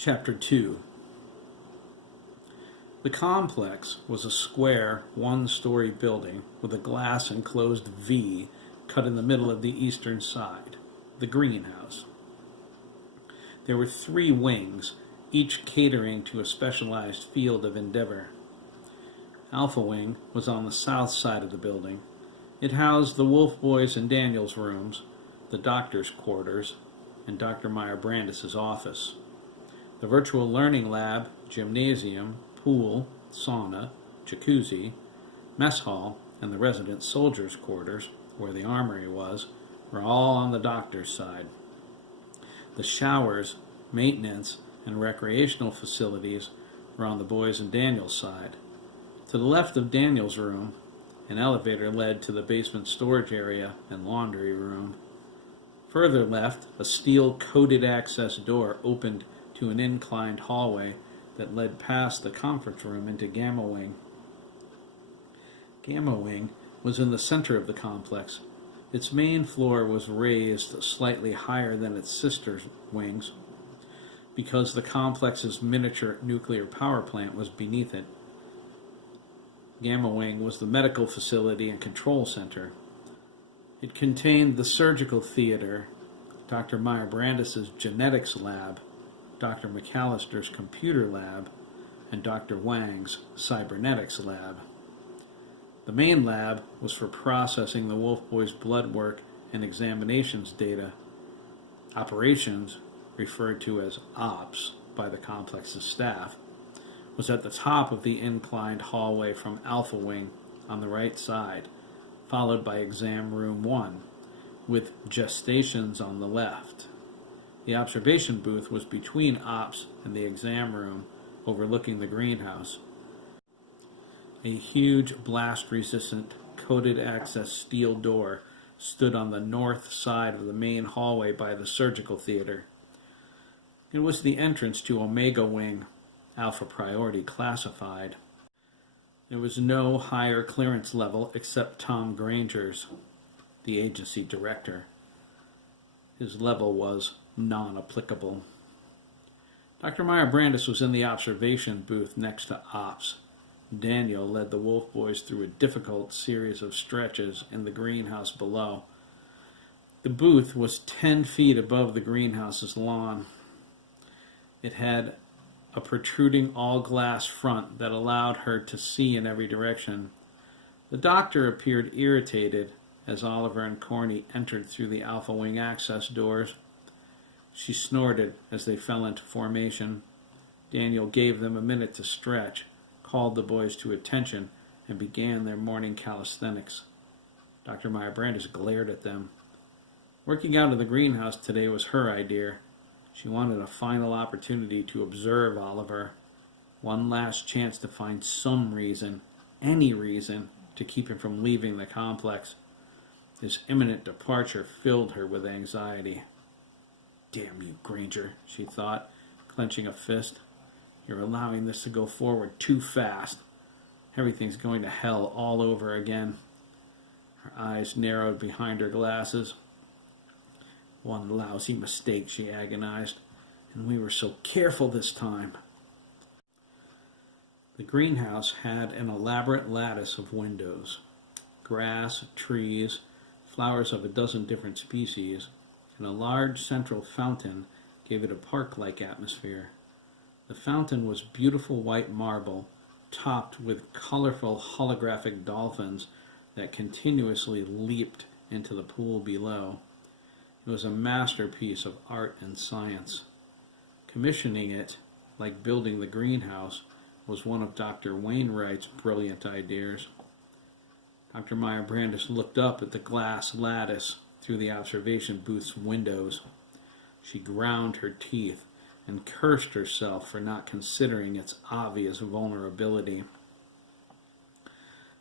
Chapter 2. The complex was a square, one-story building with a glass-enclosed V cut in the middle of the eastern side, the greenhouse. There were 3 wings, each catering to a specialized field of endeavor. Alpha Wing was on the south side of the building. It housed the Wolf Boys and Daniel's rooms, the doctor's quarters, and Dr. Meyer Brandis' office. The virtual learning lab, gymnasium, pool, sauna, jacuzzi, mess hall, and the resident soldiers' quarters, where the armory was, were all on the doctor's side. The showers, maintenance, and recreational facilities were on the boys' and Daniel's side. To the left of Daniel's room, an elevator led to the basement storage area and laundry room. Further left, a steel-coated access door opened to an inclined hallway that led past the conference room into Gamma Wing. Gamma Wing was in the center of the complex. Its main floor was raised slightly higher than its sister wings because the complex's miniature nuclear power plant was beneath it. Gamma Wing was the medical facility and control center. It contained the surgical theater, Dr. Meyer Brandis' genetics lab, Dr. McAllister's computer lab, and Dr. Wang's cybernetics lab. The main lab was for processing the Wolf Boys' blood work and examinations data. Operations, referred to as OPS by the complex's staff, was at the top of the inclined hallway from Alpha Wing on the right side, followed by Exam Room 1, with gestations on the left. The observation booth was between Ops and the exam room, overlooking the greenhouse. A huge blast-resistant, coated access steel door stood on the north side of the main hallway by the surgical theater. It was the entrance to Omega Wing, Alpha Priority classified. There was no higher clearance level except Tom Granger's, the agency director. His level was non-applicable. Dr. Meyer Brandis was in the observation booth next to Ops. Daniel led the Wolf Boys through a difficult series of stretches in the greenhouse below. The booth was 10 feet above the greenhouse's lawn. It had a protruding all-glass front that allowed her to see in every direction. The doctor appeared irritated as Oliver and Corny entered through the Alpha Wing access doors. She snorted as they fell into formation. Daniel gave them a minute to stretch, called the boys to attention, and began their morning calisthenics. Dr. Meyer Brandis glared at them. Working out of the greenhouse today was her idea. She wanted a final opportunity to observe Oliver. One last chance to find some reason, any reason, to keep him from leaving the complex. His imminent departure filled her with anxiety. "Damn you, Granger," she thought, clenching a fist. "You're allowing this to go forward too fast. Everything's going to hell all over again." Her eyes narrowed behind her glasses. "One lousy mistake," she agonized, "and we were so careful this time." The greenhouse had an elaborate lattice of windows. Grass, trees, flowers of a dozen different species, and a large central fountain gave it a park-like atmosphere. The fountain was beautiful white marble, topped with colorful holographic dolphins that continuously leaped into the pool below. It was a masterpiece of art and science. Commissioning it, like building the greenhouse, was one of Dr. Wainwright's brilliant ideas. Dr. Meyer Brandis looked up at the glass lattice through the observation booth's windows. She ground her teeth and cursed herself for not considering its obvious vulnerability.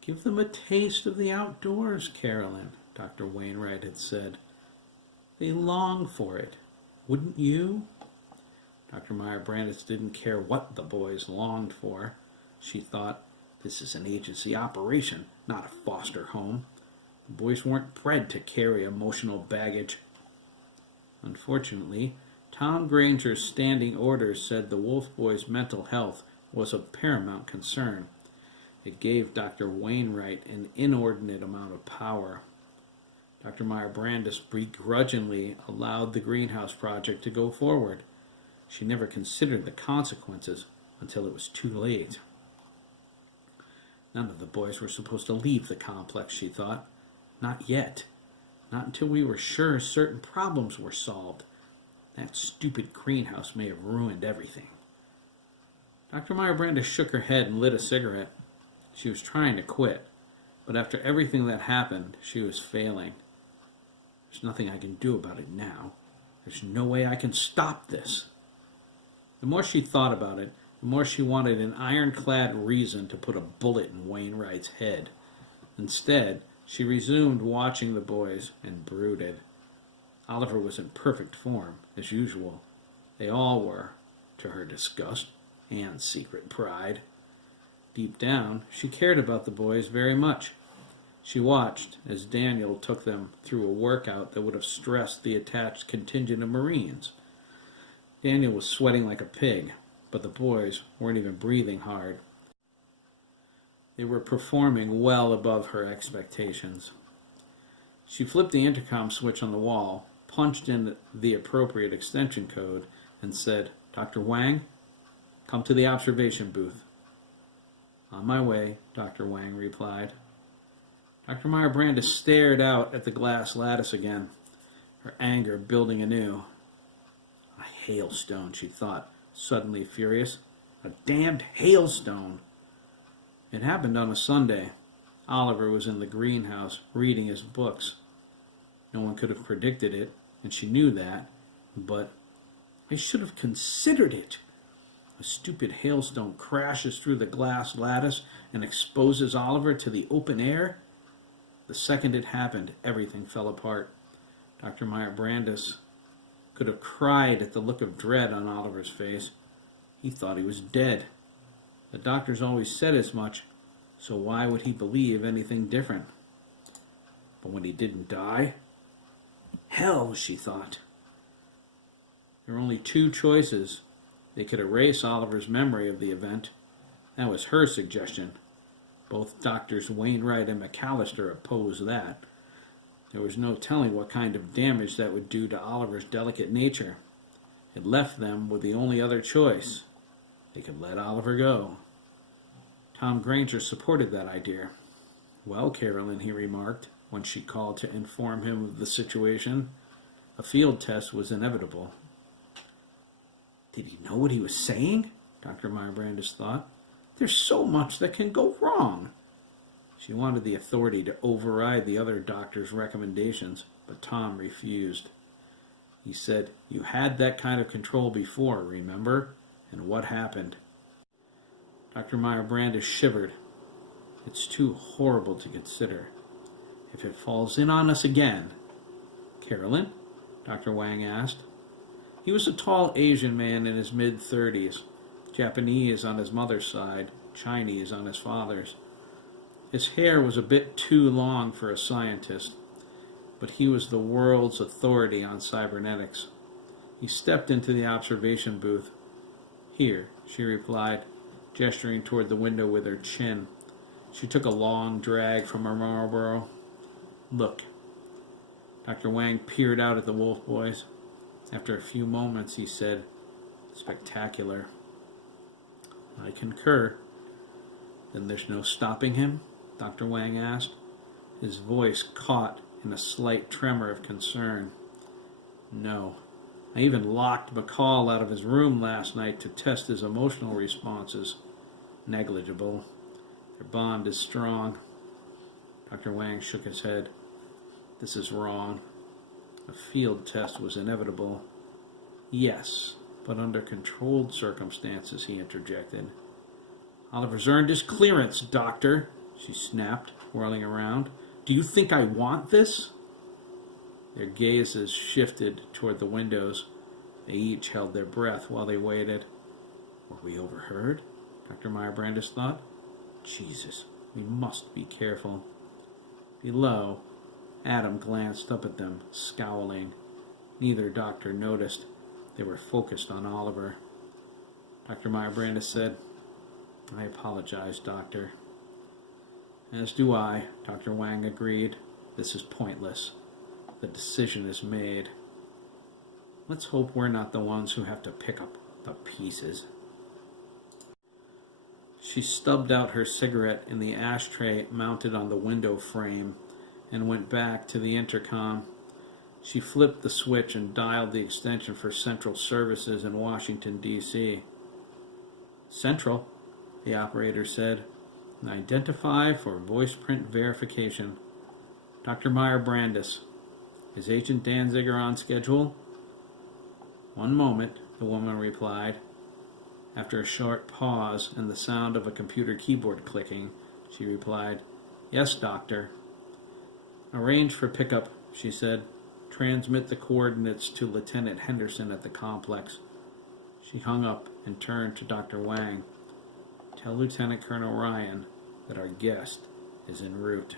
"Give them a taste of the outdoors, Carolyn," Dr. Wainwright had said. "They long for it. Wouldn't you?" Dr. Meyer Brandis didn't care what the boys longed for. She thought, "This is an agency operation, not a foster home. The boys weren't bred to carry emotional baggage." Unfortunately, Tom Granger's standing orders said the Wolf Boy's mental health was of paramount concern. It gave Dr. Wainwright an inordinate amount of power. Dr. Meyer Brandis begrudgingly allowed the greenhouse project to go forward. She never considered the consequences until it was too late. None of the boys were supposed to leave the complex, she thought. Not yet. Not until we were sure certain problems were solved. That stupid greenhouse may have ruined everything. Dr. Meyer Brandis shook her head and lit a cigarette. She was trying to quit, but after everything that happened, she was failing. There's nothing I can do about it now. There's no way I can stop this. The more she thought about it, the more she wanted an ironclad reason to put a bullet in Wainwright's head. Instead, she resumed watching the boys and brooded. Oliver was in perfect form, as usual. They all were, to her disgust and secret pride. Deep down, she cared about the boys very much. She watched as Daniel took them through a workout that would have stressed the attached contingent of Marines. Daniel was sweating like a pig, but the boys weren't even breathing hard. They were performing well above her expectations. She flipped the intercom switch on the wall, punched in the appropriate extension code, and said, "Dr. Wang, come to the observation booth." "On my way," Dr. Wang replied. Dr. Meyer Brandis stared out at the glass lattice again, her anger building anew. A hailstone, she thought, suddenly furious. A damned hailstone! It happened on a Sunday. Oliver was in the greenhouse reading his books. No one could have predicted it, and she knew that, but I should have considered it. A stupid hailstone crashes through the glass lattice and exposes Oliver to the open air. The second it happened, everything fell apart. Dr. Meyer Brandis could have cried at the look of dread on Oliver's face. He thought he was dead. The doctors always said as much, so why would he believe anything different? But when he didn't die? Hell, she thought. There were only two choices. They could erase Oliver's memory of the event. That was her suggestion. Both Doctors Wainwright and McAllister opposed that. There was no telling what kind of damage that would do to Oliver's delicate nature. It left them with the only other choice. They could let Oliver go. Tom Granger supported that idea. "Well, Carolyn," he remarked, when she called to inform him of the situation, a field test was inevitable. Did he know what he was saying? Dr. Meyer Brandis thought. There's so much that can go wrong. She wanted the authority to override the other doctor's recommendations, but Tom refused. He said, "You had that kind of control before, remember? And what happened?" Dr. Meyer Brandis shivered. It's too horrible to consider. If it falls in on us again. Carolyn? Dr. Wang asked. He was a tall Asian man in his mid-30s, Japanese on his mother's side, Chinese on his father's. His hair was a bit too long for a scientist, but he was the world's authority on cybernetics. He stepped into the observation booth. "Here," she replied, gesturing toward the window with her chin. She took a long drag from her Marlboro. "Look." Dr. Wang peered out at the Wolf Boys. After a few moments, he said, "Spectacular." "I concur." "Then there's no stopping him?" Dr. Wang asked. His voice caught in a slight tremor of concern. "No. I even locked McCall out of his room last night to test his emotional responses. Negligible. Their bond is strong." Dr. Wang shook his head. "This is wrong. A field test was inevitable." "Yes, but under controlled circumstances," he interjected. "Oliver's earned his clearance, Doctor," she snapped, whirling around. "Do you think I want this?" Their gazes shifted toward the windows. They each held their breath while they waited. Were we overheard? Dr. Meyer Brandis thought. Jesus, we must be careful. Below, Adam glanced up at them, scowling. Neither doctor noticed. They were focused on Oliver. Dr. Meyer-Brandis said, "I apologize, Doctor." "As do I," Dr. Wang agreed. "This is pointless. The decision is made. Let's hope we're not the ones who have to pick up the pieces." She stubbed out her cigarette in the ashtray mounted on the window frame and went back to the intercom. She flipped the switch and dialed the extension for Central Services in Washington, D.C. "Central," the operator said. "Identify for voice print verification. Dr. Meyer-Brandis. Is Agent Danziger on schedule?" "One moment," the woman replied. After a short pause and the sound of a computer keyboard clicking, she replied, "Yes, Doctor." "Arrange for pickup," she said. "Transmit the coordinates to Lieutenant Henderson at the complex." She hung up and turned to Dr. Wang. "Tell Lieutenant Colonel Ryan that our guest is en route."